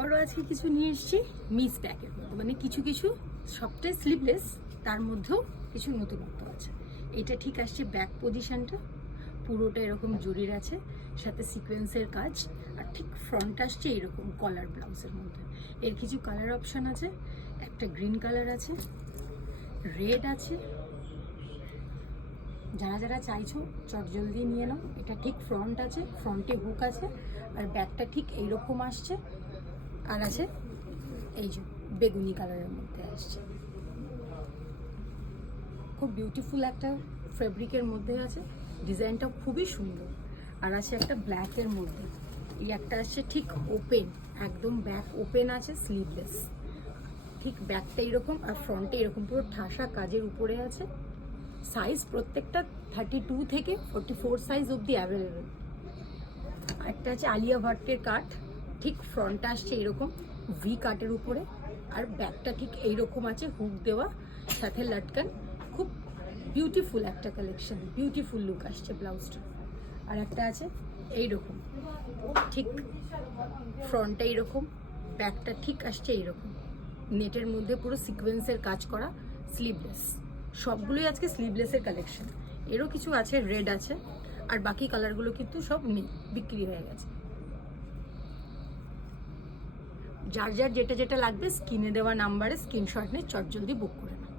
আবারও আজকে কিছু নিয়ে এসেছি মিস প্যাকের মধ্যে, মানে কিছু কিছু সবটাই স্লিভলেস, তার মধ্যেও কিছু নতুনত্ব আছে। এটা ঠিক আসছে ব্যাক পজিশনটা, পুরোটা এরকম জরির আছে, সাথে সিকোয়েন্সের কাজ, আর ঠিক ফ্রন্ট আসছে এরকম কলার ব্লাউজের মধ্যে। এর কিছু কালার অপশান আছে, একটা গ্রিন কালার আছে, রেড আছে। যারা যারা চাইছো চট জলদি নিয়ে নাও। এটা ঠিক ফ্রন্ট আছে, ফ্রন্টে হুক আছে, আর ব্যাকটা ঠিক এইরকম আসছে, আর আছে এই যে বেগুনি কালারের মধ্যে আসছে। খুব বিউটিফুল একটা ফেব্রিকের মধ্যে আছে, ডিজাইনটা খুবই সুন্দর। আর আছে একটা ব্ল্যাকের মধ্যে, এই একটা আসছে ঠিক ওপেন, একদম ব্যাক ওপেন আছে, স্লিভলেস। ঠিক ব্যাকটা এরকম আর ফ্রন্টে এরকম পুরো ঠাসা কাজের উপরে আছে। সাইজ প্রত্যেকটা 32 থেকে 44 সাইজ অবধি অ্যাভেলেবেল। একটা আছে আলিয়া ভাটের কাট, ঠিক ফ্রন্ট আসছে এরকম ভি কাটের উপরে, আর ব্যাকটা ঠিক এইরকম আছে, হুক দেওয়া, সাথে লটকান। খুব বিউটিফুল একটা কালেকশন, বিউটিফুল লুক আসছে ব্লাউজটা। আর একটা আছে এইরকম, ঠিক ফ্রন্টটা এইরকম, ব্যাকটা ঠিক আসছে এইরকম, নেটের মধ্যে পুরো সিকোয়েন্সের কাজ করা, স্লিভলেস। সবগুলোই আজকে স্লিভলেসের কালেকশন। এরও কিছু আছে, রেড আছে, আর বাকি কালারগুলো কিন্তু সব নেই, বিক্রি হয়ে গেছে। যার যার যেটা যেটা লাগবে স্ক্রিনে দেওয়া নাম্বারে স্ক্রিনশট নিয়ে চট জলদি বুক করে নাও।